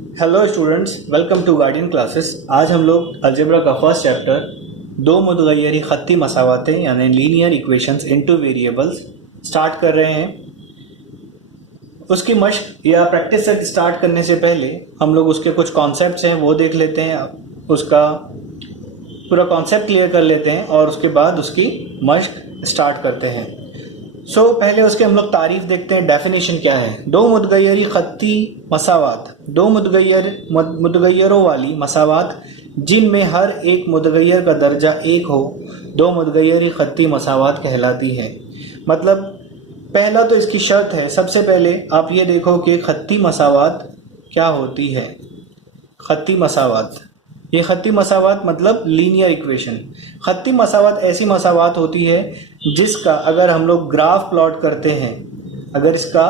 Hello students, welcome to Guardian Classes. आज हम लोग अलजेब्रा का फर्स्ट चैप्टर दो मुतगय्यरी खत्ती मसावातें यानी linear equations into variables start कर रहे हैं। उसकी मश्क या प्रैक्टिस से स्टार्ट करने से पहले हम लोग उसके कुछ कॉन्सेप्ट्स हैं वो देख लेते हैं, उसका पूरा कॉन्सेप्ट क्लियर कर लेते हैं और उसके बाद उसकी मश्क स्टार्ट करते हैं। पहले उसके हम लोग तारीफ देखते हैं, डेफिनेशन क्या है। दो मुतगय्यरी खत्ती मसावात, दो मुतगय्यरों वाली मसावात जिनमें हर एक मुतगय्यर का दर्जा एक हो, दो मुतगय्यरी खत्ती मसावात कहलाती है। मतलब पहला तो इसकी शर्त है, सबसे पहले आप ये देखो कि खत्ती मसावात क्या होती है। खत्ती मसावात, ये खत्ती मसावात मतलब लीनियर इक्वेशन। खत्ती मसावात ऐसी मसावात होती है जिसका अगर हम लोग ग्राफ प्लॉट करते हैं, अगर इसका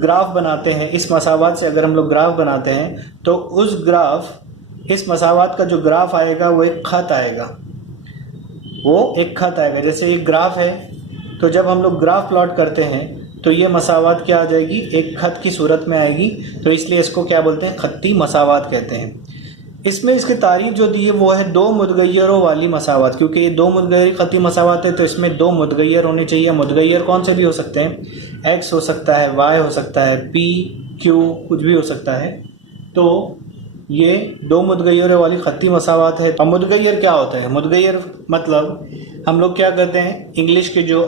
ग्राफ बनाते हैं, इस मसावात से अगर हम लोग ग्राफ बनाते हैं तो उस ग्राफ, इस मसावात का जो ग्राफ आएगा वो एक खत आएगा, वो एक खत आएगा। जैसे एक ग्राफ है तो जब हम लोग ग्राफ प्लॉट करते हैं तो ये मसावात क्या आ जाएगी, एक खत की सूरत में आएगी। तो इसलिए इसको क्या बोलते हैं, खत्ती मसावात कहते हैं। इसमें इसकी तारीफ जो दी है वो है दो मुतगय्यरों वाली मसावात, क्योंकि ये दो मुतगय्यरी खत्ती मसावात है तो इसमें दो मुतगय्यर होने चाहिए। मुतगय्यर कौन से भी हो सकते हैं, एक्स हो सकता है, वाई हो सकता है, पी क्यू कुछ भी हो सकता है। तो ये दो मुतगय्यरों वाली खत्ती मसावात है। अब मुतगय्यर क्या होता है, मुतगय्यर मतलब हम लोग क्या करते हैं, इंग्लिश के जो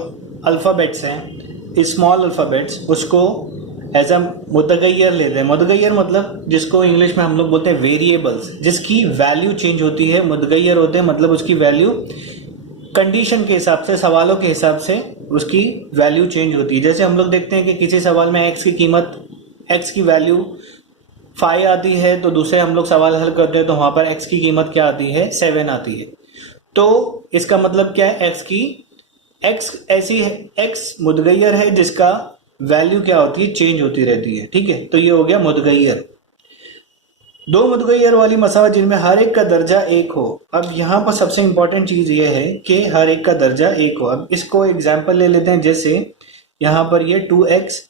अल्फ़ाबेट्स हैं, स्मॉल अल्फ़ाबेट्स, उसको एज अ मुतगय्यर लेते हैं। मुतगय्यर मतलब जिसको इंग्लिश में हम लोग बोलते हैं वेरिएबल्स, जिसकी वैल्यू चेंज होती है। मुतगय्यर होते हैं मतलब उसकी वैल्यू कंडीशन के हिसाब से, सवालों के हिसाब से उसकी वैल्यू चेंज होती है। जैसे हम लोग देखते हैं कि किसी सवाल में एक्स की कीमत, एक्स की वैल्यू 5 आती है, तो दूसरे हम लोग सवाल हल करते हैं तो वहां पर एक्स की कीमत क्या आती है, 7 आती है। तो इसका मतलब क्या है, एक्स ऐसी है, एक्स मुतगय्यर है जिसका वैल्यू क्या होती है, चेंज होती रहती है। ठीक है, तो ये हो गया मुतगय्यर। दो मुतगय्यर वाली मसावत जिनमें हर एक का दर्जा एक हो। अब यहाँ पर सबसे इंपॉर्टेंट चीज ये है कि हर एक का दर्जा एक हो। अब इसको एग्जाम्पल ले लेते हैं। जैसे यहाँ पर ये 2x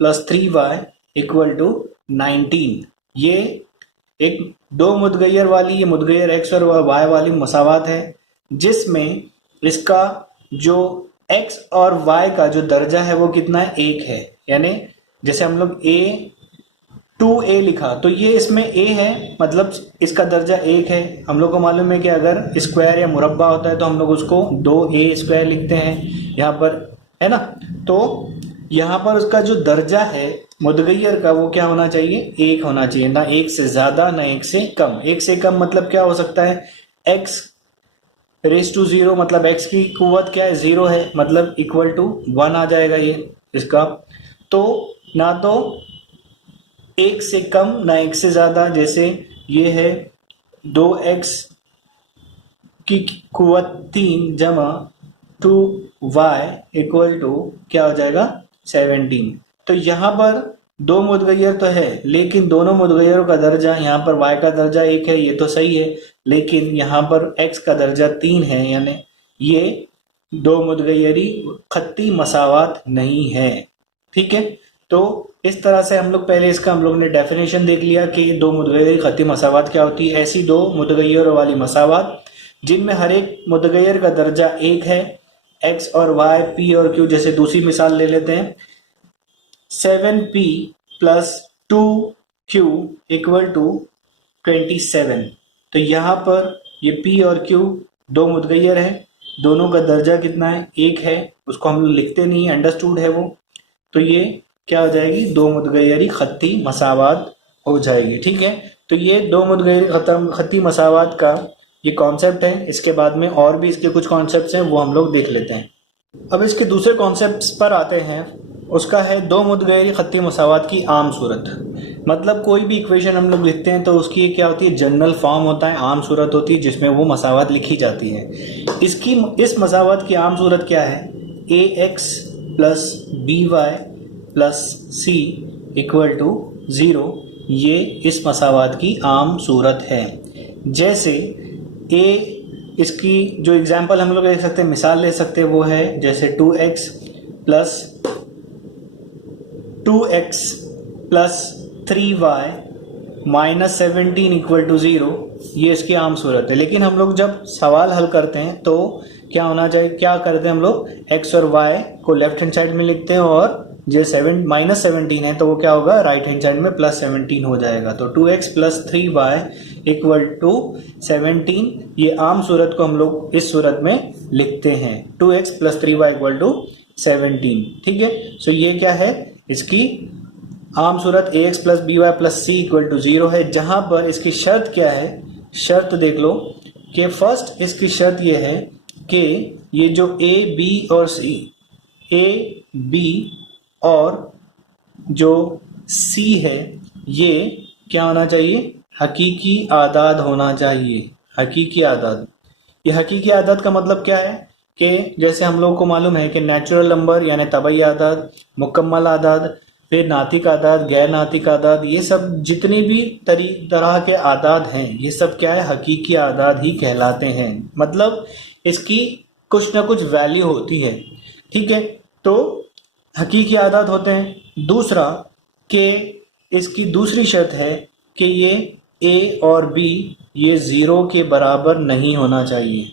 + 3y = 19, ये एक दो मुतगय्यर वाली, ये मुतगय्यर x और y वाली मसावत है जिसमें इसका जो x और y का जो दर्जा है वो कितना है, एक है। यानी जैसे हम लोग 2a लिखा तो ये इसमें a है, मतलब इसका दर्जा एक है। हम लोग को मालूम है कि अगर स्क्वायर या मुरब्बा होता है तो हम लोग उसको 2a² लिखते हैं यहाँ पर, है ना। तो यहाँ पर उसका जो दर्जा है मुतगय्यर का वो क्या होना चाहिए, एक होना चाहिए, ना एक से ज्यादा ना एक से कम। एक से कम मतलब क्या हो सकता है, x⁻�0, मतलब x की कुव्वत क्या है, 0 है, मतलब =1 आ जाएगा ये इसका। तो ना तो एक से कम ना एक से ज्यादा। जैसे ये है 2x की कुव्वत 3 जमा 2y क्या हो जाएगा, 17। तो यहाँ पर दो मुतगय्यर तो है लेकिन दोनों मुतगय्यरों का दर्जा, यहाँ पर y का दर्जा 1 है, ये तो सही है, लेकिन यहाँ पर x का दर्जा 3 है, यानी ये दो मुतगय्यरी खत्ती मसावात नहीं है। ठीक है, तो इस तरह से हम लोग पहले इसका हम लोग ने डेफिनेशन देख लिया कि दो मुतगय्यरी खत्ती मसावात क्या होती है। ऐसी दो मुतगय्यरों वाली मसावात जिनमें हर एक मुतगय्यर का दर्जा एक है, x और y, p और q। जैसे दूसरी मिसाल ले लेते हैं, 7p + 2q = 27। तो यहाँ पर ये p और q दो मुतगय्यर है, दोनों का दर्जा कितना है, एक है। उसको हम लोग लिखते नहीं, अंडरस्टूड है वो। तो ये क्या हो जाएगी, दो मुतगय्यरी खत्ती मसावात हो जाएगी। ठीक है, तो ये दो मुतगय्यरी खत्ती मसावात का ये कॉन्सेप्ट है। इसके बाद में और भी इसके कुछ कॉन्सेप्ट्स हैं वो हम लोग देख लेते हैं। अब इसके दूसरे कॉन्सेप्ट्स पर आते हैं। उसका है दो मुतगय्यरी खत्ती मसावात की आम सूरत। मतलब कोई भी इक्वेशन हम लोग लिखते हैं तो उसकी क्या होती है, जनरल फॉर्म होता है, आम सूरत होती है जिसमें वो मसावात लिखी जाती है। इस मसावात की आम सूरत क्या है, ax + by + c = 0। ये इस मसावात की आम सूरत है। जैसे इसकी जो एग्जाम्पल हम लोग ले सकते हैं, मिसाल ले सकते हैं, वो है जैसे 2x + 3y -17 इक्वल टू 0, ये इसकी आम सूरत है। लेकिन हम लोग जब सवाल हल करते हैं तो क्या होना चाहिए, क्या करते हैं हम लोग, x और y को लेफ्ट हैंड साइड में लिखते हैं और जो -17 है तो वो क्या होगा, राइट हैंड साइड में +17 हो जाएगा। तो 2x + 3y इक्वल टू 17, ये आम सूरत को हम लोग इस सूरत में लिखते हैं, 2x + 3y इक्वल टू 17। ठीक है, सो ये क्या है, इसकी आम सूरत ax + by + c equal to 0 है। जहां पर इसकी शर्त क्या है, शर्त देख लो कि फर्स्ट इसकी शर्त ये है कि ये जो a b और c, a b और जो c है, ये क्या होना चाहिए, हकीकी आदाद होना चाहिए। हकीकी आदाद, ये हकीकी आदाद का मतलब क्या है कि जैसे हम लोग को मालूम है कि नेचुरल नंबर यानी तबई आदाद, मुकम्मल आदाद, फिर नातिक आदाद, गैर नातिक आदाद, ये सब जितने भी तरह के आदाद हैं, ये सब क्या है, हकीकी आदाद ही कहलाते हैं। मतलब इसकी कुछ ना कुछ वैल्यू होती है। ठीक है, तो हकीकी आदाद होते हैं। दूसरा कि इसकी दूसरी शर्त है कि ये a और b ये 0 के बराबर नहीं होना चाहिए।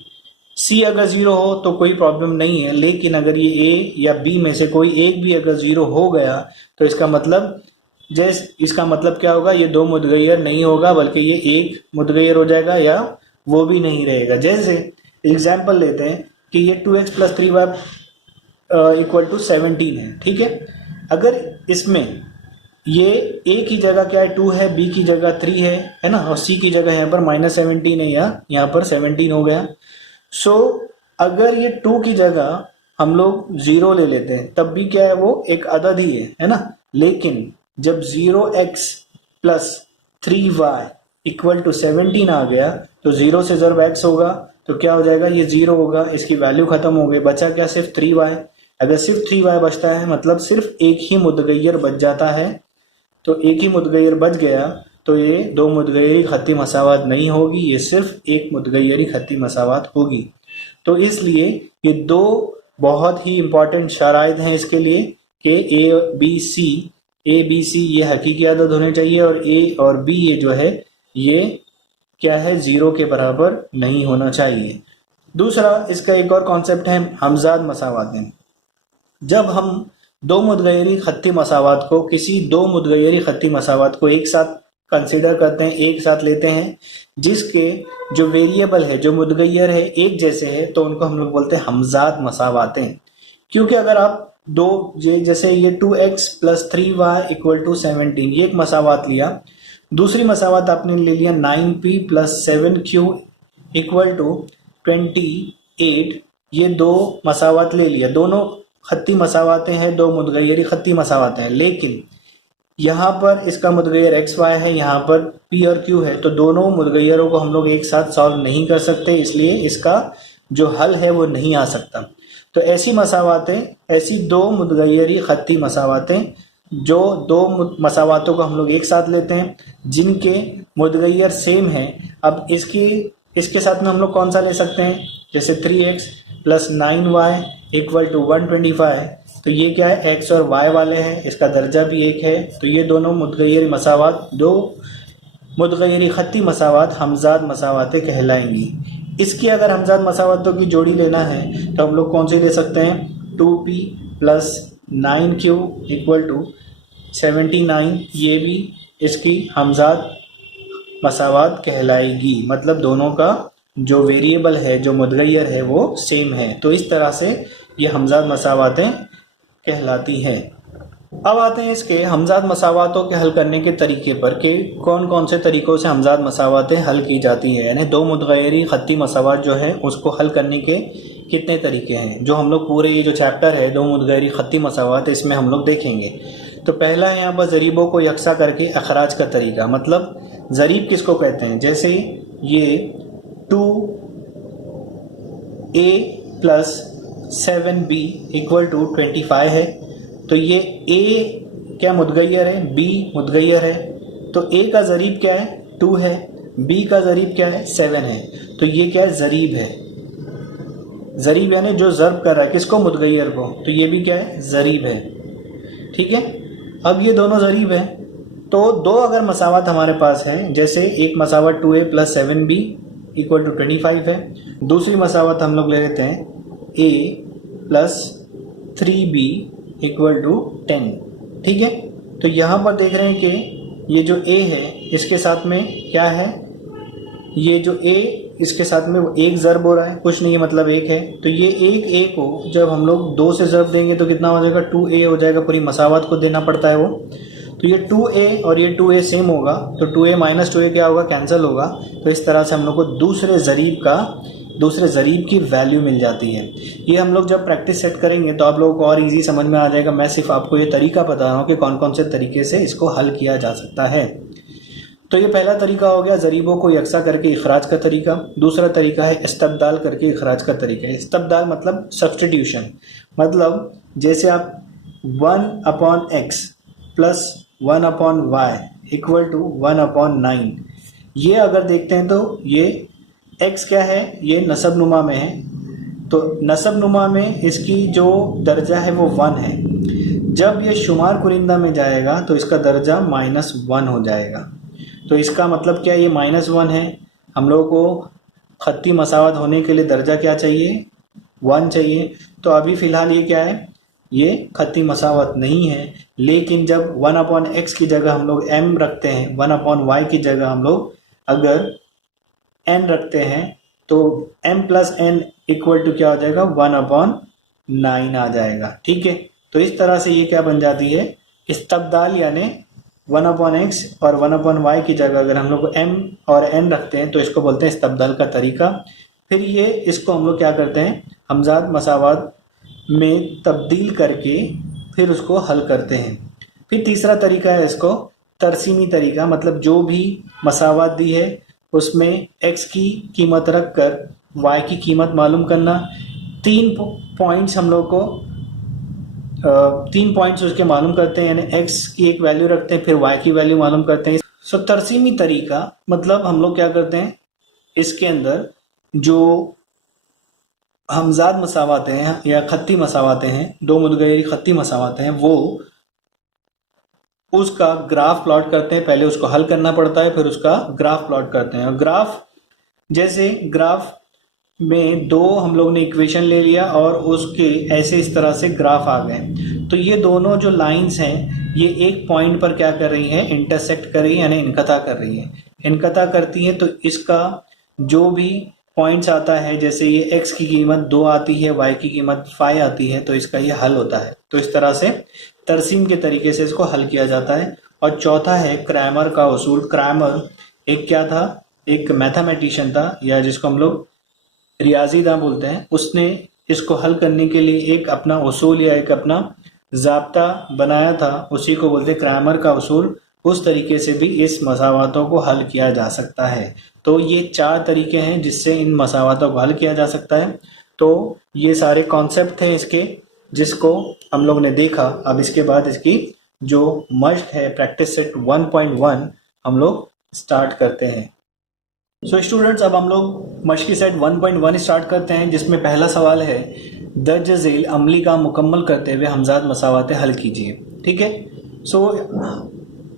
c अगर 0 हो तो कोई प्रॉब्लम नहीं है, लेकिन अगर ये a या b में से कोई एक भी अगर 0 हो गया तो इसका मतलब क्या होगा, ये दो मुतगय्यर नहीं होगा बल्कि ये एक मुतगय्यर हो जाएगा या वो भी नहीं रहेगा। जैसे एग्जाम्पल लेते हैं कि ये 2x + 3y इक्वल टू 17 है। ठीक है, अगर इसमें ये a की जगह क्या है, 2 है, b की जगह 3 है ना, और c की जगह यहाँ पर -17 है या यहाँ पर 17 हो गया। सो अगर ये 2 की जगह हम लोग 0 ले लेते हैं तब भी क्या है, वो एक अदद ही है ना। लेकिन जब 0x + 3y इक्वल टू 17 आ गया तो 0 से ज़रब x होगा तो क्या हो जाएगा, ये 0 होगा, इसकी वैल्यू खत्म हो गई, बचा क्या, सिर्फ 3y। अगर सिर्फ 3y बचता है मतलब सिर्फ एक ही मुतगय्यर बच जाता है। तो एक ही मुतगय्यर बच गया तो ये दो मुतगय्यरी खत्ती मसावत नहीं होगी, ये सिर्फ एक मुतगय्यरी खत्ती मसावत होगी। तो इसलिए ये दो बहुत ही इंपॉर्टेंट शराइत हैं इसके लिए कि ए बी सी ये हकीकी आदत होनी चाहिए और ए और बी ये जो है ये क्या है, 0 के बराबर नहीं होना चाहिए। दूसरा इसका एक और कॉन्सेप्ट है हमजाद मसावातें। जब हम दो मुतगय्यरी खत्ती मसावत को, किसी दो मुतगय्यरी खत्ती मसावत को एक साथ कंसिडर करते हैं, एक साथ लेते हैं, जिसके जो वेरिएबल है, जो मुतगय्यर है, एक जैसे है, तो उनको हम लोग बोलते हैं हमजाद मसावातें। क्योंकि अगर आप दो जैसे ये 2x + 3y इक्वल टू 17 ये एक मसावत लिया, दूसरी मसावत आपने ले लिया 9p + 7q इक्वल टू 28, ये दो मसावत ले लिया, दोनों खत्ती मसावातें हैं, दो मुतगय्यरी खत्ती मसावातें हैं। लेकिन यहाँ पर इसका मुतगय्यर एक्स वाई है, यहाँ पर पी और क्यू है, तो दोनों मुतगय्यरों को हम लोग एक साथ सॉल्व नहीं कर सकते, इसलिए इसका जो हल है वो नहीं आ सकता। तो ऐसी मसावातें, ऐसी दो मुतगय्यरी खत्ती मसावातें, जो दो मसावातों को हम लोग एक साथ लेते हैं जिनके मुतगय्यर सेम है। अब इसके साथ में हम लोग कौन सा ले सकते हैं, जैसे 3x + 9y इक्वल टू 125, तो ये क्या है, x और y वाले हैं, इसका दर्जा भी एक है, तो ये दोनों मुतगय्यरी मसावात, दो मुतगय्यरी खत्ती मसावात हमजाद मसावातें कहलाएंगी। इसकी अगर हमजाद मसावातों की जोड़ी लेना है तो हम लोग कौन सी ले सकते हैं, 2p + 9q इक्वल टू 79, ये भी इसकी हमजाद मसावात कहलाएगी। मतलब दोनों का जो वेरिएबल है, जो मुतगय्यर है, वो सेम है। तो इस तरह से ये हमजाद मसावातें कहलाती हैं। अब आते हैं इसके हमजाद मसावातों के हल करने के तरीके पर कि कौन कौन से तरीकों से हमजाद मसावातें हल की जाती हैं, यानी दो मुतगय्यरी खत्ती मसावात जो है उसको हल करने के कितने तरीके हैं, जो हम लोग पूरे ये जो चैप्टर है दो मुतगय्यरी खत्ती मसावात, इसमें हम लोग देखेंगे। तो पहला है यहाँ पर ज़रीबों को यकसा करके अखराज का तरीका। मतलब ज़रीब किसको कहते हैं, जैसे ये 2a + 7b इक्वल टू 25 है, तो ये a क्या मुतगय्यर है, b मुतगय्यर है, तो a का ज़रीब क्या है, 2 है, b का ज़रीब क्या है, 7 है, तो ये क्या है, ज़रीब है। ज़रीब यानी जो ज़र्ब कर रहा है किसको, मुतगय्यर को, तो ये भी क्या है, ज़रीब है। ठीक है, अब ये दोनों ज़रीब है, तो दो अगर मसावत हमारे पास हैं, जैसे एक मसावत 2a plus 7b equal to 25 है, दूसरी मसावत हम लोग ले लेते हैं a plus 3b equal to 10। ठीक है, तो यहाँ पर देख रहे हैं कि ये जो a है इसके साथ में क्या है, ये जो a इसके साथ में वो एक ज़र्ब हो रहा है, कुछ नहीं है मतलब एक है। तो ये एक a को जब हम लोग 2 से ज़र्ब देंगे तो कितना हो जाएगा, 2a हो जाएगा। पूरी मसावत को देना पड़ता है वो। तो ये 2a और ये 2a सेम होगा, तो 2a माइनस 2a क्या होगा, कैंसिल होगा। तो इस तरह से हम लोग को दूसरे ज़रीब की वैल्यू मिल जाती है। ये हम लोग जब प्रैक्टिस सेट करेंगे तो आप लोगों को और इजी समझ में आ जाएगा। मैं सिर्फ आपको ये तरीका बता रहा हूँ कि कौन कौन से तरीके से इसको हल किया जा सकता है। तो ये पहला तरीका हो गया ज़रीबों को यकसा करके इखराज का तरीका। दूसरा तरीका है इस्तब्दाल करके इखराज का तरीका। इस्तब्दाल मतलब सब्स्टिट्यूशन, मतलब जैसे आप 1/x plus 1/y equal to 1/9, ये अगर देखते हैं तो ये x क्या है, ये नसब नुमा में है, तो नसब नुमा में इसकी जो दर्जा है वो 1 है। जब ये शुमार कुरिंदा में जाएगा तो इसका दर्जा -1 हो जाएगा। तो इसका मतलब क्या, ये -1 है। हम लोगों को खत्ती मसावत होने के लिए दर्जा क्या चाहिए, 1 चाहिए। तो अभी फ़िलहाल ये क्या है, ये खत्ती मसावत नहीं है। लेकिन जब 1/x की जगह हम लोग m रखते हैं, 1/y की जगह हम लोग अगर n रखते हैं, तो m plus n equal to क्या हो जाएगा, 1/9 आ जाएगा। ठीक है, तो इस तरह से ये क्या बन जाती है, इस्तब्दाल, यानी 1/x और 1/y की जगह अगर हम लोग m और n रखते हैं तो इसको बोलते हैं इस्तब्दाल का तरीका। फिर ये इसको हम लोग क्या करते हैं, हमजाद मसावत में तब्दील करके फिर उसको हल करते हैं। फिर तीसरा तरीका है इसको तरसीमी तरीका, मतलब जो भी मसावत दी है उसमें x की कीमत रख कर y की कीमत मालूम करना। 3 पॉइंट्स हम लोग को 3 पॉइंट्स उसके मालूम करते हैं, यानी x की एक वैल्यू रखते हैं, फिर y की वैल्यू मालूम करते हैं। सो तरसीमी तरीका मतलब हम लोग क्या करते हैं, इसके अंदर जो हमजाद मसावातें हैं या खत्ती मसावातें हैं, दो मुदगैरी खत्ती मसावातें हैं, वो उसका ग्राफ प्लॉट करते हैं। पहले उसको हल करना पड़ता है, फिर उसका ग्राफ प्लॉट करते हैं। और ग्राफ, जैसे ग्राफ में दो हम लोग ने इक्वेशन ले लिया और उसके ऐसे इस तरह से ग्राफ आ गए, तो ये दोनों जो लाइंस हैं ये एक पॉइंट पर क्या कर रही हैं, इंटरसेक्ट कर रही है, यानी इनकता कर रही है। इनकता करती है तो इसका जो भी पॉइंट्स आता है, जैसे ये x की कीमत 2 आती है, y की कीमत 5 आती है, तो इसका ये हल होता है। तो इस तरह से तरसीम के तरीके से इसको हल किया जाता है। और चौथा है क्रैमर का उसूल। क्रैमर एक क्या था, एक मैथमेटिशियन था, या जिसको हम लोग रियाजीदां बोलते हैं। उसने इसको हल करने के लिए एक अपना उसूल या एक अपना ज़ाब्ता बनाया था, उसी को बोलते हैं क्रैमर का उसूल। उस तरीके से भी इस मसावातों को हल किया जा सकता है। तो ये 4 तरीके हैं जिससे इन मसावातों को हल किया जा सकता है। तो ये सारे कॉन्सेप्ट थे इसके, जिसको हम लोग ने देखा। अब इसके बाद इसकी जो मश्क है, प्रैक्टिस सेट 1.1 हम लोग स्टार्ट करते हैं। सो स्टूडेंट्स, अब हम लोग मश्की सेट 1.1 स्टार्ट करते हैं, जिसमें पहला सवाल है, दर्ज झेल अमली काम मुकम्मल करते हुए हमजाद मसावातें हल कीजिए। ठीक है, सो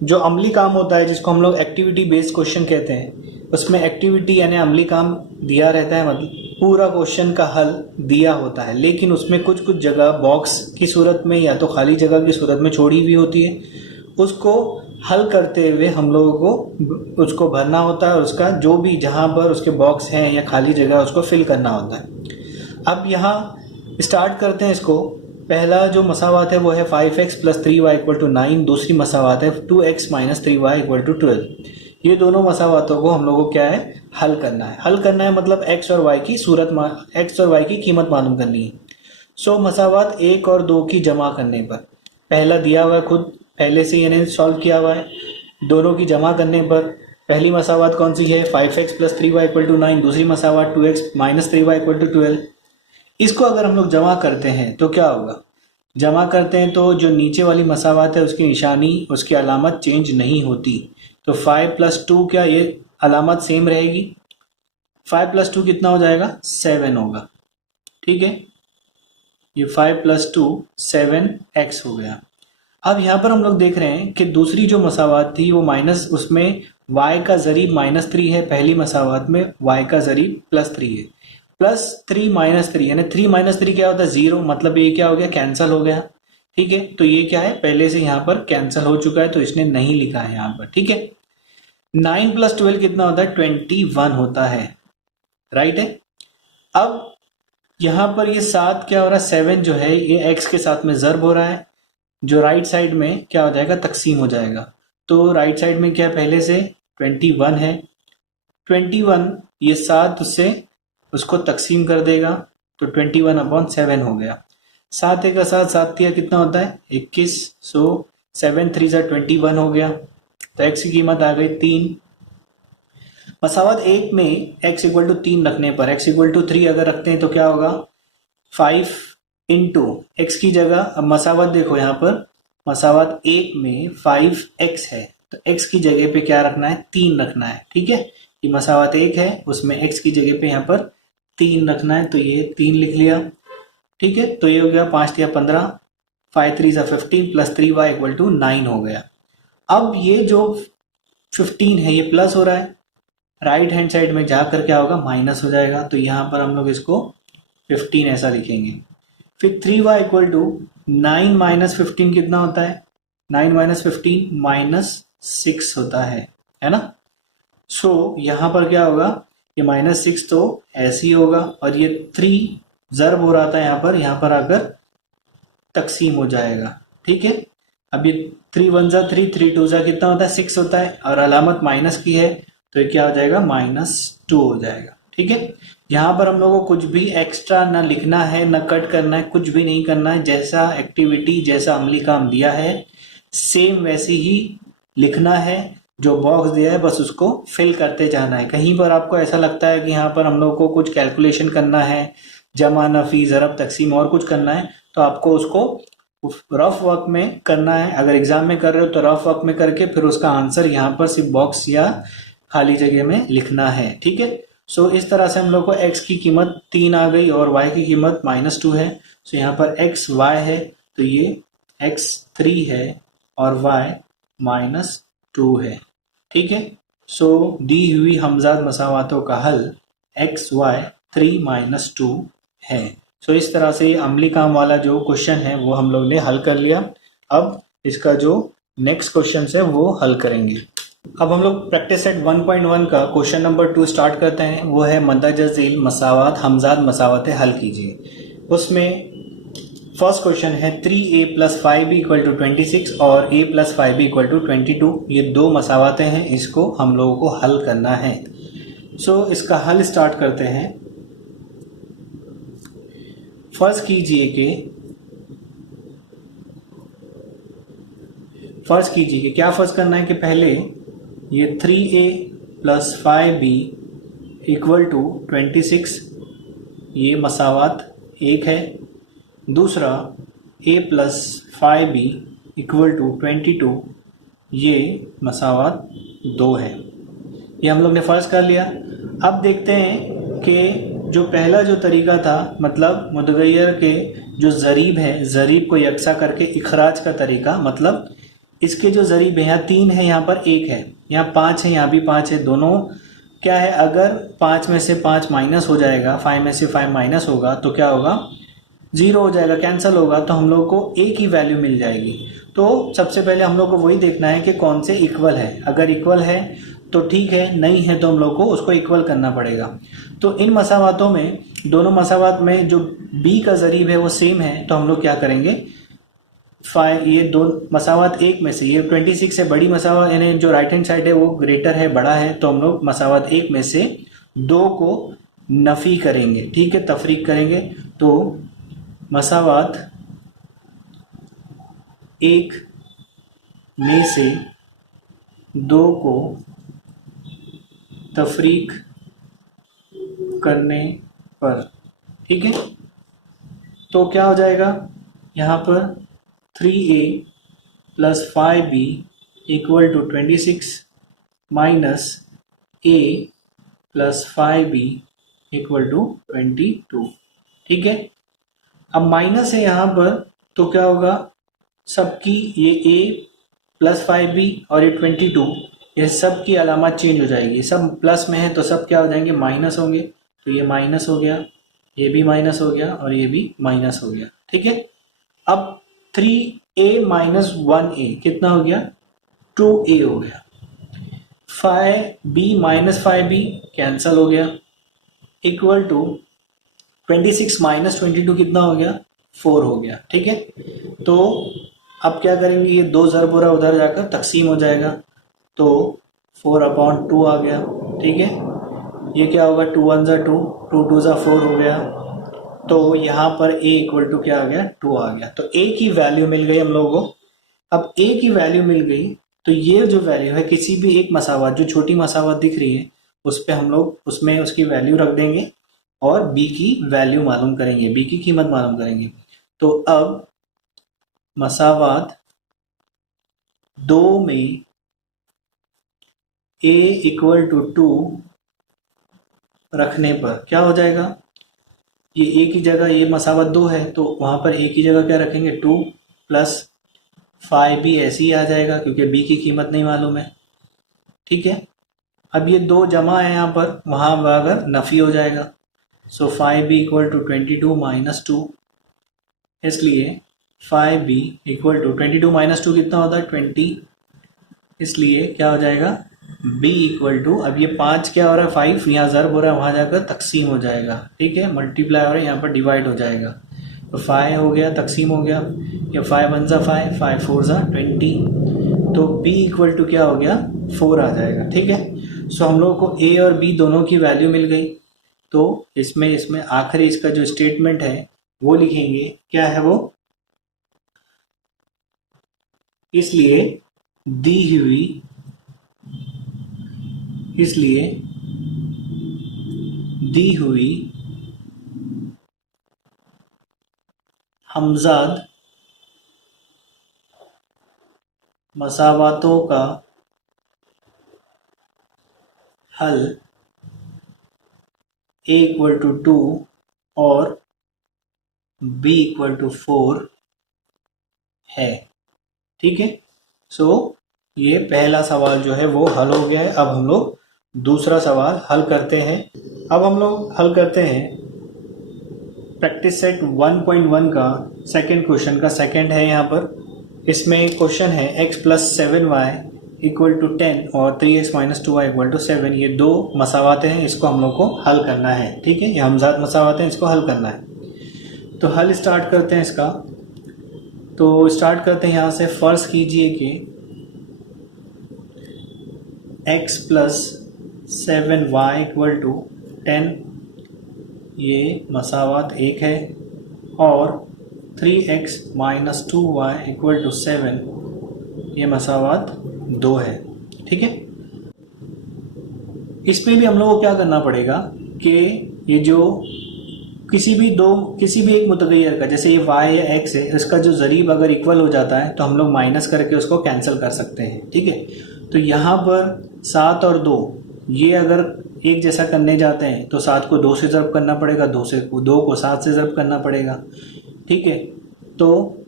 जो अमली काम होता है, जिसको हम लोग एक्टिविटी बेस्ड क्वेश्चन कहते हैं, उसमें एक्टिविटी यानी अमली काम दिया रहता है, मतलब पूरा क्वेश्चन का हल दिया होता है, लेकिन उसमें कुछ कुछ जगह बॉक्स की सूरत में या तो खाली जगह की सूरत में छोड़ी हुई होती है। उसको हल करते हुए हम लोगों को उसको भरना होता है, और उसका जो भी जहाँ पर उसके बॉक्स हैं या खाली जगह उसको फिल करना होता है। अब यहाँ स्टार्ट करते हैं इसको। पहला जो मसावात है वो है 5x plus 3y equal to 9। दूसरी मसावात है 2x minus 3y equal to 12। ये दोनों मसावातों को हम लोगों को क्या है, हल करना है। हल करना है मतलब x और y की x और y की कीमत मालूम करनी है। सो मसावात 1 और 2 की जमा करने पर, पहला दिया हुआ है खुद पहले से यानी सॉल्व किया हुआ है, दोनों की जमा करने पर पहली मसावात कौन सी है, 5x plus 3y equal to 9। दूसरी मसावात 2x minus 3y equal to 12। इसको अगर हम लोग जमा करते हैं तो क्या होगा, जमा करते हैं तो जो नीचे वाली मसावात है उसकी निशानी, उसकी अलामत चेंज नहीं होती। तो 5 प्लस 2 क्या, ये अलामत सेम रहेगी। 5 प्लस 2 कितना हो जाएगा, 7 होगा। ठीक है, ये 5 प्लस 2 7x हो गया। अब यहाँ पर हम लोग देख रहे हैं कि दूसरी जो मसावात थी वो माइनस, उसमें y का ज़रीब -3 है, पहली मसावात में y का ज़रीब +3 है। +3 -3 यानी 3 -3 क्या होता है 0, मतलब ये क्या हो गया कैंसिल हो गया। ठीक है, तो ये क्या है पहले से यहाँ पर कैंसिल हो चुका है, तो इसने नहीं लिखा है यहाँ पर। ठीक है, 9 + 12 कितना होता है 21 होता है, राइट है। अब यहाँ पर ये 7 क्या हो रहा है 7 जो है ये x के साथ में ज़र्ब हो रहा है, जो राइट साइड में क्या हो जाएगा तकसीम हो जाएगा। तो राइट साइड में क्या पहले से 21 है, 21 ये 7 उससे उसको तकसीम कर देगा, तो 21/7 हो गया। 7 एक का 7, 7 तिया कितना होता है 21, सो 7 3 21 हो गया। तो x की कीमत आ गई 3। मसावत 1 में x = 3 रखने पर, x = 3 अगर रखते हैं तो क्या होगा 5 इंटू एक्स की जगह, अब मसावत देखो यहाँ पर मसावत 1 में 5x है, तो x की जगह पे क्या रखना है 3 रखना है। ठीक है, ये मसावत 1 है उसमें x की जगह पे यहाँ पर 3 रखना है, तो ये 3 लिख लिया। ठीक है, तो ये हो गया 5 या 15, 5 3 15 + 3y = 9 हो गया। अब ये जो 15 है ये प्लस हो रहा है, राइट हैंड साइड में जाकर क्या होगा माइनस हो जाएगा, तो यहाँ पर हम लोग इसको 15 ऐसा लिखेंगे। फिर 3y = 9 - 15 कितना होता है 9 - 15 -6 होता है ना। सो यहाँ पर क्या होगा ये -6 तो ऐसे ही होगा, और ये 3 ज़र्ब हो रहा था यहाँ पर आकर तकसीम हो जाएगा। ठीक है, अब ये 3 1 ज़ा 3, 3 2 ज़ा कितना होता है 6 होता है, और अलामत माइनस की है तो ये क्या हो जाएगा -2 हो जाएगा। ठीक है, यहाँ पर हम लोगों को कुछ भी एक्स्ट्रा ना लिखना है ना कट करना है, कुछ भी नहीं करना है, जैसा एक्टिविटी जैसा अमली काम दिया है सेम वैसे ही लिखना है, जो बॉक्स दिया है बस उसको फिल करते जाना है। कहीं पर आपको ऐसा लगता है कि यहाँ पर हम लोग को कुछ कैलकुलेशन करना है, जमा नफी ज़रब तकसीम और कुछ करना है, तो आपको उसको रफ वर्क में करना है। अगर एग्जाम में कर रहे हो तो रफ वर्क में करके फिर उसका आंसर यहाँ पर सिर्फ बॉक्स या खाली जगह में लिखना है। ठीक है, सो इस तरह से हम लोग को x की कीमत 3 आ गई और y की कीमत -2 है। सो यहाँ पर x y है तो ये x 3 है और y -2 है। ठीक है, सो दी हुई हमजाद मसावातों का हल x y 3 - 2 है। सो इस तरह से अमली काम वाला जो क्वेश्चन है वो हम लोग ने हल कर लिया। अब इसका जो नेक्स्ट क्वेश्चन है वो हल करेंगे। अब हम लोग प्रैक्टिस सेट 1.1 का क्वेश्चन नंबर 2 स्टार्ट करते हैं। वो है मदद झील मसावात हमजाद मसावातें हल कीजिए। उसमें फर्स्ट क्वेश्चन है 3a + 5b = 26 और a + 5b = 22। ये दो मसावातें हैं, इसको हम लोगों को हल करना है। सो इसका हल स्टार्ट करते हैं। फर्ज कीजिए कि क्या फर्ज करना है कि पहले ये 3a + 5b = 26 ये मसावात 1 है। दूसरा a + 5b = 22 ये मसावात 2 है। ये हम लोग ने फर्ज कर लिया। अब देखते हैं कि जो पहला जो तरीका था, मतलब मुतगय्यर के जो ज़रीब है, ज़रीब को यकसा करके इखराज का तरीका, मतलब इसके जो ज़रीब है यहाँ 3 है, यहाँ पर 1 है, यहाँ 5 है, यहाँ भी 5 है, दोनों क्या है अगर 5 में से 5 माइनस हो जाएगा, 5 में से 5 माइनस होगा तो क्या होगा 0 हो जाएगा, कैंसिल होगा, तो हम लोग को एक ही वैल्यू मिल जाएगी। तो सबसे पहले हम लोग को वही देखना है कि कौन से इक्वल है। अगर इक्वल है तो ठीक है, नहीं है तो हम लोग को उसको इक्वल करना पड़ेगा। तो इन मसावातों में, दोनों मसावात में जो b का ज़रीब है वो सेम है, तो हम लोग क्या करेंगे ये दो मसावात एक में से ये 26 से बड़ी मसावात यानी जो राइट हैंड साइड है वो ग्रेटर है, बड़ा है, तो हम लोग मसावात 1 में से 2 को नफ़ी करेंगे। ठीक है, तफरीक करेंगे, तो मसावात 1 में से 2 को तफरीक करने पर, ठीक है, तो क्या हो जाएगा यहाँ पर 3a + 5b = 26 minus a + 5b = 22। ठीक है, अब माइनस है यहाँ पर तो क्या होगा सबकी ये a प्लस 5b और ये 22, ये सब की अलामत चेंज हो जाएगी। सब प्लस में है तो सब क्या हो जाएंगे, माइनस होंगे। तो ये माइनस हो गया, ये भी माइनस हो गया और ये भी माइनस हो गया। ठीक है, अब 3a माइनस 1a कितना हो गया, 2a हो गया। 5b माइनस 5b कैंसल हो गया, इक्वल टू 26 माइनस 22 कितना हो गया, 4 हो गया। ठीक है, तो अब क्या करेंगे, ये दो ज़र पूरा उधर जाकर तकसीम हो जाएगा, तो 4/2 आ गया। ठीक है, ये क्या होगा, 2 1 ज़ा 2, 2 2 ज़ा 4 हो गया। तो यहाँ पर a इक्वल टू क्या आ गया, 2 आ गया। तो a की वैल्यू मिल गई हम लोगों को। अब a की वैल्यू मिल गई तो ये जो वैल्यू है किसी भी एक मसावत, जो छोटी मसावत दिख रही है, उस पर हम लोग उसमें उसकी वैल्यू रख देंगे और b की वैल्यू मालूम करेंगे, b की कीमत मालूम करेंगे। तो अब मसावत 2 में a इक्वल टू 2 रखने पर क्या हो जाएगा, ये a की जगह, ये मसावत 2 है तो वहाँ पर a की जगह क्या रखेंगे, 2 प्लस 5 भी ऐसे ही आ जाएगा क्योंकि b की कीमत नहीं मालूम है। ठीक है, अब ये 2 जमा है यहाँ पर, वहाँ अगर नफ़ी हो जाएगा। सो 5b इक्वल टू 22 माइनस 2, इसलिए 5b इक्वल टू 22 माइनस 2 कितना होता है, 20। इसलिए क्या हो जाएगा, b इक्वल टू, अब ये 5 क्या हो रहा है, 5 यहाँ ज़रब हो रहा है, वहाँ जाकर तकसीम हो जाएगा। ठीक है, मल्टीप्लाई हो रहा है, यहाँ पर डिवाइड हो जाएगा। तो 5 हो गया, तकसीम हो गया, ये 5 1 ज़ा 5, 5 4 ज़ा 20। तो b इक्वल टू क्या हो गया, 4 आ जाएगा। ठीक है, सो हम लोगों को a और b दोनों की वैल्यू मिल गई। तो इसमें आखिरी इसका जो स्टेटमेंट है वो लिखेंगे, क्या है वो, इसलिए दी हुई हमजाद मसावातों का हल a इक्वल टू 2 और b इक्वल टू 4 है। ठीक है, सो ये पहला सवाल जो है वो हल हो गया है। अब हम लोग दूसरा सवाल हल करते हैं। अब हम लोग हल करते हैं प्रैक्टिस सेट 1.1 का सेकंड क्वेश्चन का सेकंड है यहाँ पर। इसमें क्वेश्चन है x plus 7y equal to 10 और 3x minus 2y equal to 7। ये दो मसावाते हैं, इसको हम लोग को हल करना है। ठीक है, ये हमजाद मसावाते हैं, इसको हल करना है। तो हल स्टार्ट करते हैं इसका। तो स्टार्ट करते हैं यहाँ से। फर्ज कीजिए कि x plus 7y equal to 10 ये मसावात 1 है और 3x minus 2y equal to 7 ये मसावात 2 है। ठीक है, इसमें भी हम लोगों को क्या करना पड़ेगा कि ये जो किसी भी एक मुतगैर का, जैसे ये y या x है, इसका जो ज़रीब अगर इक्वल हो जाता है तो हम लोग माइनस करके उसको कैंसिल कर सकते हैं। ठीक है, तो यहाँ पर 7 और 2 ये अगर एक जैसा करने जाते हैं तो 7 को 2 से ज़रब करना पड़ेगा, 2 को 7 से ज़रब करना पड़ेगा। ठीक है, तो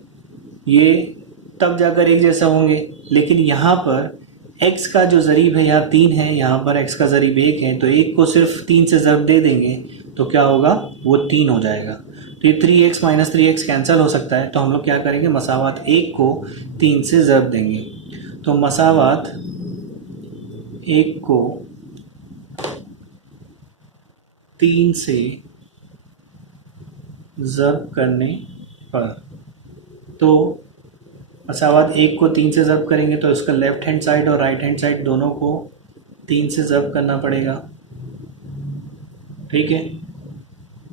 ये तब जाकर एक जैसा होंगे। लेकिन यहाँ पर x का जो ज़रीब है यहाँ 3 है, यहाँ पर x का ज़रीब 1 है, तो 1 को सिर्फ 3 से ज़रब दे देंगे तो क्या होगा, वो 3 हो जाएगा। तो ये 3x माइनस 3x कैंसिल हो सकता है, तो हम लोग क्या करेंगे, मसावात 1 को 3 से ज़रब देंगे। तो मसावात 1 को 3 से ज़रब करने पर, तो मसावात 1 को 3 से ज़रब करेंगे तो इसका लेफ़्ट हैंड साइड और राइट हैंड साइड दोनों को 3 से ज़रब करना पड़ेगा। ठीक है,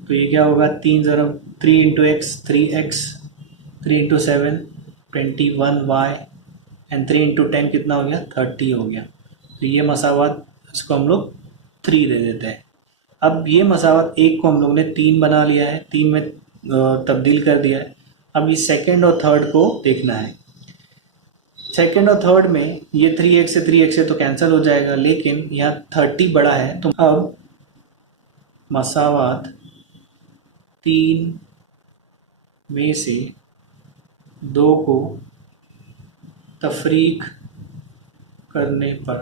तो ये क्या होगा, 3 ज़रब 3 into x 3x, 3 into 7 21y and 3 into 10 कितना हो गया, 30 हो गया। तो ये मसावात इसको हम लोग 3 दे देते हैं। अब ये मसावत 1 को हम लोग ने 3 बना लिया है, 3 में तब्दील कर दिया है। अब ये सेकंड और थर्ड को देखना है। सेकंड और थर्ड में ये 3x से 3x से तो कैंसिल हो जाएगा, लेकिन यहाँ 30 बड़ा है, तो अब मसावत 3 में से 2 को तफरीक करने पर,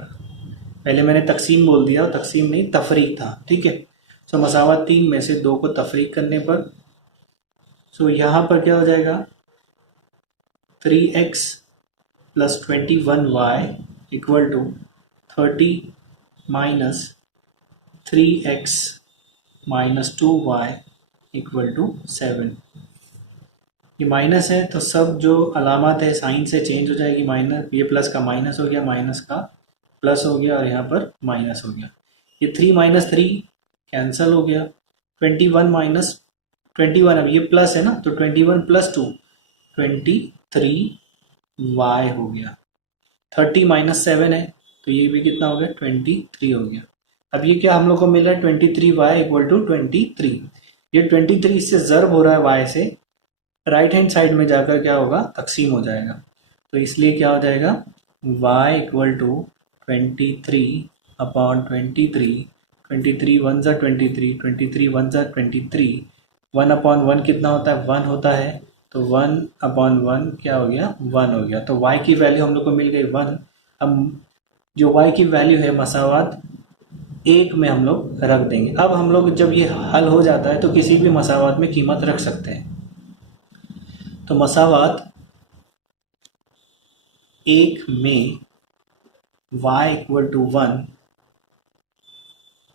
पहले मैंने तकसीम बोल दिया, और तकसीम नहीं तफरीक था, ठीक है। सो मसावत 3 में से 2 को तफरीक करने पर, सो यहाँ पर क्या हो जाएगा 3x plus 21y equal to 30 minus 3x minus 2y equal to 7। ये माइनस है तो सब जो अलामत है साइन से चेंज हो जाएगी, माइनस, ये प्लस का माइनस हो गया, माइनस का प्लस हो गया, और यहाँ पर माइनस हो गया। ये 3 माइनस 3 कैंसिल हो गया, 21 माइनस 21, अब ये प्लस है ना, तो 21 प्लस 2 23y हो गया। 30 माइनस 7 है तो ये भी कितना हो गया 23 हो गया। अब ये क्या हम लोग को मिला है 23y इक्वल टू 23। ये 23 इससे ज़र्ब हो रहा है y से, राइट हैंड साइड में जाकर क्या होगा तकसीम हो जाएगा, तो इसलिए क्या हो जाएगा y equal to 23 upon 23, 23 one ज़ा 23, 23 वन ज़ा 23, 1 अपॉन 1 कितना होता है 1 होता है, तो 1 अपॉन 1 क्या हो गया 1 हो गया। तो y की वैल्यू हम लोग को मिल गई 1। अब जो y की वैल्यू है मसावत 1 में हम लोग रख देंगे। अब हम लोग जब ये हल हो जाता है तो किसी भी मसावत में कीमत रख सकते हैं। तो मसावत 1 में y इक्वल टू 1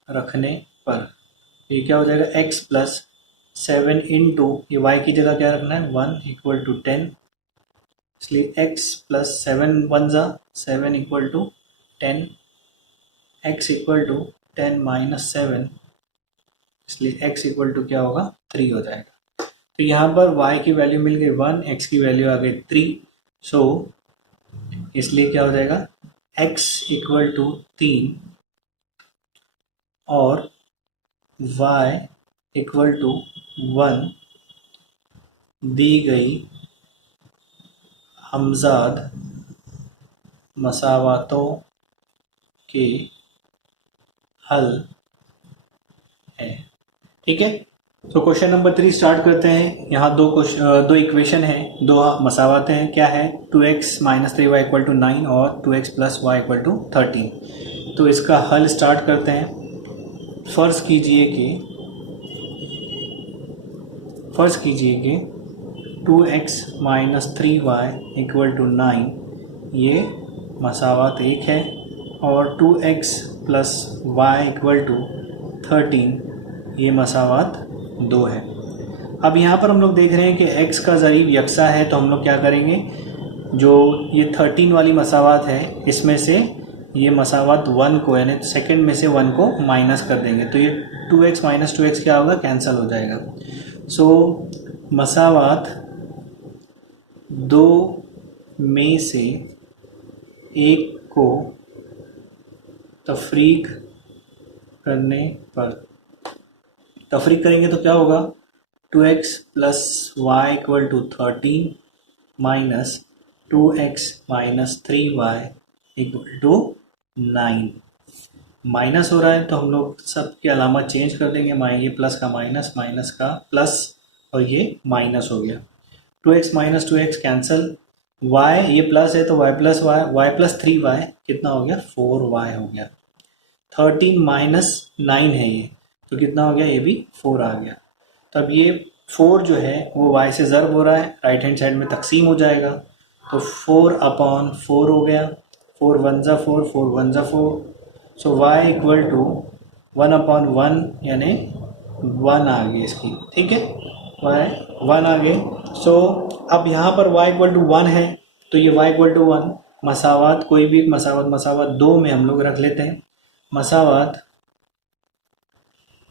रखने पर ये क्या हो जाएगा x प्लस 7 इंटू, ये y की जगह क्या रखना है 1 इक्वल टू 10, इसलिए x प्लस 7 वन ज़ा 7 equal to 10, x equal to 10 minus 7, इसलिए x इक्वल टू क्या होगा 3 हो जाएगा। तो यहाँ पर y की वैल्यू मिल गई 1, x की वैल्यू आ गई 3, सो इसलिए क्या हो जाएगा x इक्वल टू 3 और y इक्वल टू 1 दी गई हमजाद मसावतों के हल है। ठीक है, तो क्वेश्चन नंबर 3 स्टार्ट करते हैं। यहाँ दो इक्वेशन है, दो मसावतें हैं। क्या है 2x minus 3y equal to 9 और 2x plus Y equal to 13। तो इसका हल स्टार्ट करते हैं। फ़र्ज़ कीजिए कि 2x minus 3y equal to 9 ये मसावत 1 है और 2x plus Y equal to 13 ये मसावत 2 है। अब यहाँ पर हम लोग देख रहे हैं कि x का ज़रीब यकसा है, तो हम लोग क्या करेंगे, जो ये 13 वाली मसावत है इसमें से ये मसावत 1 को यानी सेकंड में से 1 को माइनस कर देंगे, तो ये 2x माइनस 2x क्या होगा कैंसिल हो जाएगा। सो मसावत 2 में से एक को तफरीक करने पर, तफरीक करेंगे तो क्या होगा 2x plus Y equal to 13 minus 2x minus 3y equal to 9। Minus हो रहा है तो हम लोग सब की अलामत चेंज कर देंगे, ये प्लस का माइनस, माइनस का प्लस, और ये माइनस हो गया। 2x minus 2x cancel, y ये प्लस है तो y plus y plus 3y कितना हो गया 4y हो गया। 13 माइनस 9 है ये, तो कितना हो गया ये भी 4 आ गया। तो अब ये 4 जो है वो y से ज़र्ब हो रहा है, राइट हैंड साइड में तकसीम हो जाएगा, तो 4 अपॉन 4 हो गया, 4 वन ज़ा 4, 4 वन ज़ा 4, सो y इक्वल टू 1 अपॉन 1 यानी 1 आ गई इसकी। ठीक है, y 1 आ गए। सो अब यहाँ पर y इक्वल टू 1 है तो ये y इक्वल टू 1 मसावत, कोई भी मसावत 2 में हम लोग रख लेते हैं। मसावत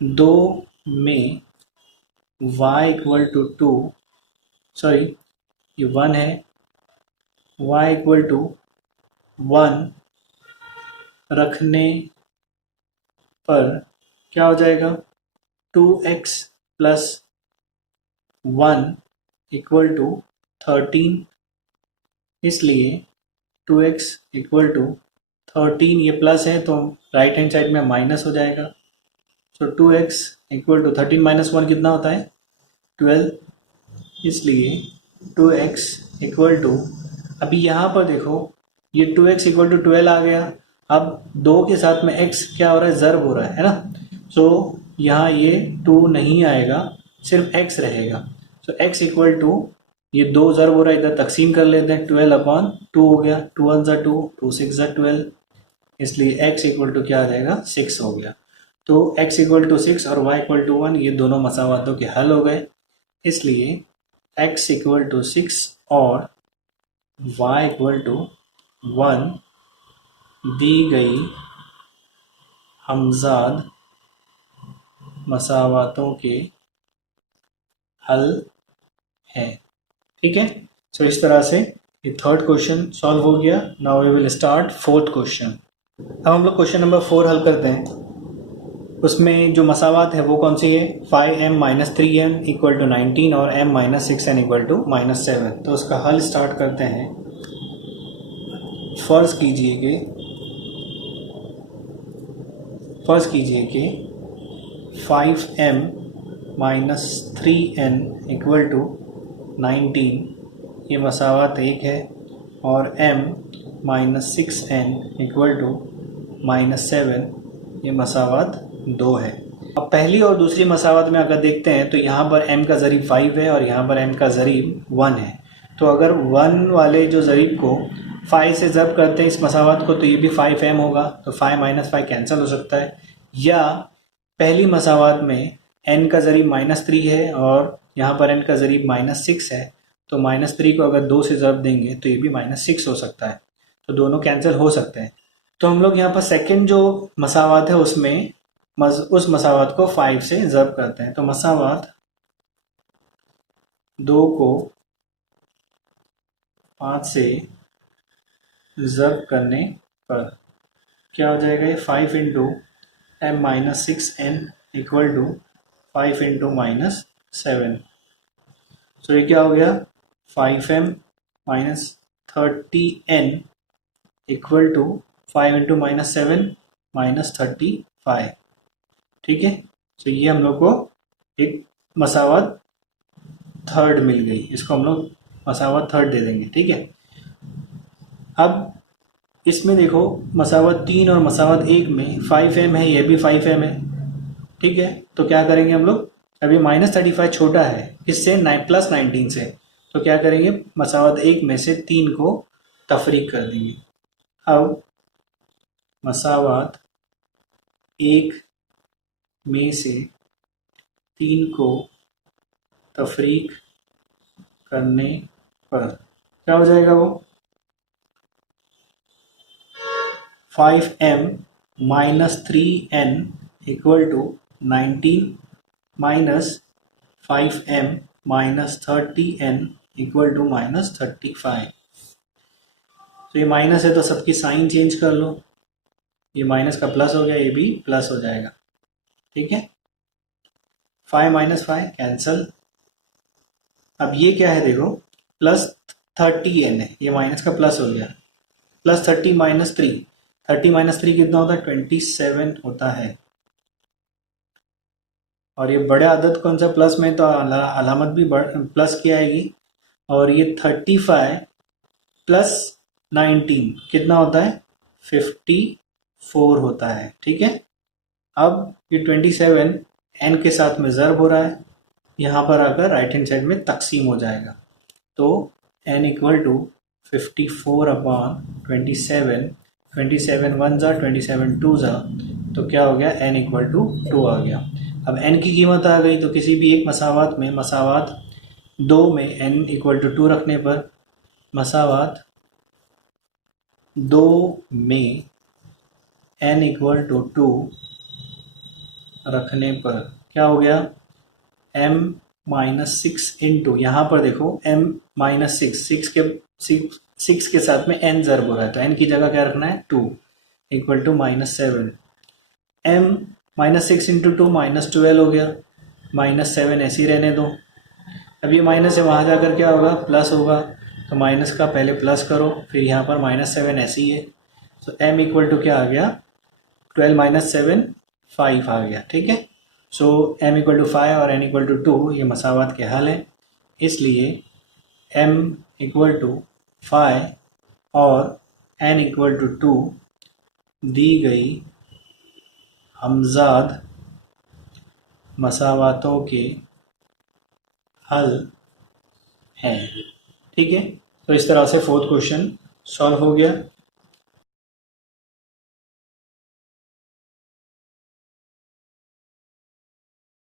2 में y इक्वल टू 2, सॉरी ये 1 है, y इक्वल टू 1 रखने पर क्या हो जाएगा 2x प्लस 1 इक्वल टू 13, इसलिए 2x इक्वल टू 13, ये प्लस है तो राइट हैंड साइड में माइनस हो जाएगा। सो 2x इक्वल टू 13 माइनस 1 कितना होता है 12, इसलिए 2x इक्वल टू, अभी यहाँ पर देखो ये 2x इक्वल टू 12 आ गया। अब 2 के साथ में x क्या हो रहा है, ज़र्ब हो रहा है ना। सो यहाँ ये 2 नहीं आएगा, सिर्फ x रहेगा। सो x इक्वल टू ये 2 ज़र्ब हो रहा है, इधर तकसीम कर लेते हैं, 12/2 हो गया। 2 1 ज़ा 2, 2 6 ज़ा 12, इसलिए x इक्वल टू क्या आ जाएगा, 6 हो गया। तो x इक्वल टू 6 और y इक्वल टू 1 ये दोनों मसावातों के हल हो गए। इसलिए x इक्वल टू 6 और y इक्वल टू 1 दी गई हमजाद मसावातों के हल है। ठीक है, सो इस तरह से ये थर्ड क्वेश्चन सॉल्व हो गया। Now we will start fourth question. अब हम लोग क्वेश्चन नंबर 4 हल करते हैं। उसमें जो मसावात है वो कौन सी है, 5m minus 3n equal to 19 और m minus 6n equal to -7। तो उसका हल स्टार्ट करते हैं। फर्ज कीजिए कि 5m minus 3n equal to 19 ये मसावात 1 है और m minus 6n equal to -7 ये मसावात 2 है। अब पहली और दूसरी मसावत में अगर देखते हैं तो यहाँ पर m का ज़रीब 5 है और यहाँ पर m का ज़रीब 1 है। तो अगर 1 वाले जो ज़रीब को 5 से ज़ब्त करते हैं इस मसावत को, तो ये भी 5m होगा। तो 5 माइनस 5 कैंसिल हो सकता है। या पहली मसावत में n का ज़रीब -3 है और यहाँ पर n का ज़रीब -6 है, तो -3 को अगर 2 से ज़ब्त देंगे तो ये भी -6 हो सकता है। तो दोनों कैंसिल हो सकते हैं। तो हम लोग यहाँ पर सेकंड जो मसावत है उसमें उस मसावत को 5 से ज़ब्त करते हैं। तो मसावत 2 को 5 से ज़ब्त करने पर क्या हो जाएगा, ये 5 into m minus 6n equal to 5 into -7। तो ये क्या हो गया, 5m minus 30n equal to 5 into -7 -35। ठीक है, तो ये हम लोग को एक मसावत थर्ड मिल गई। इसको हम लोग मसावत थर्ड दे देंगे। ठीक है, अब इसमें देखो मसावत 3 और मसावत 1 में 5m है, ये भी 5m है। ठीक है, तो क्या करेंगे हम लोग, अभी -35 छोटा है इससे, +19 से, तो क्या करेंगे, मसावत 1 में से 3 को तफरीक कर देंगे। अब मसावत 1 में से 3 को तफरीक करने पर क्या हो जाएगा, वो 5m minus 3n equal to 19 minus 5m minus 30n equal to -35। तो ये माइनस है तो सबकी साइन चेंज कर लो, ये माइनस का प्लस हो गया, ये भी प्लस हो जाएगा। ठीक है, 5 माइनस 5 कैंसल। अब ये क्या है, देखो +30n है, ये माइनस का प्लस हो गया, +30 माइनस 3, 30 माइनस 3 कितना होता है, 27 होता है। और ये बड़े आदत कौन सा, प्लस में तो अलामत भी प्लस की आएगी। और ये 35 प्लस 19 कितना होता है, 54 होता है। ठीक है, अब ये 27 n के साथ में ज़र्ब हो रहा है, यहाँ पर आकर राइट हैंड साइड में तकसीम हो जाएगा। तो n इक्वल टू 54/27, 27 1 ज़ा 27 2 ज़ा, तो क्या हो गया, n इक्वल टू 2 आ गया। अब n की कीमत आ गई, तो किसी भी एक मसावत में, मसावत 2 में n इक्वल टू 2 रखने पर, मसावत 2 में n इक्वल टू 2 रखने पर क्या हो गया, m माइनस 6 इंटू, यहाँ पर देखो m माइनस 6 के साथ में n ज़र्ब हो रहा है, तो n की जगह क्या रखना है, 2 equal to -7। m minus 6 into 2 -12 हो गया, -7 ऐसे ही रहने दो। अब ये माइनस है, वहाँ जाकर क्या होगा, प्लस होगा। तो माइनस का पहले प्लस करो, फिर यहाँ पर -7 ऐसे ही है। तो m इक्वल टू क्या आ गया, 12 माइनस 7 5 आ गया। ठीक है, सो m इक्वल टू 5 और n इक्वल टू 2 ये मसावत के हल हैं। इसलिए m इक्वल टू फाई और n इक्वल टू 2 दी गई हमजाद मसावातों के हल हैं। ठीक है, तो इस तरह से फोर्थ क्वेश्चन सॉल्व हो गया।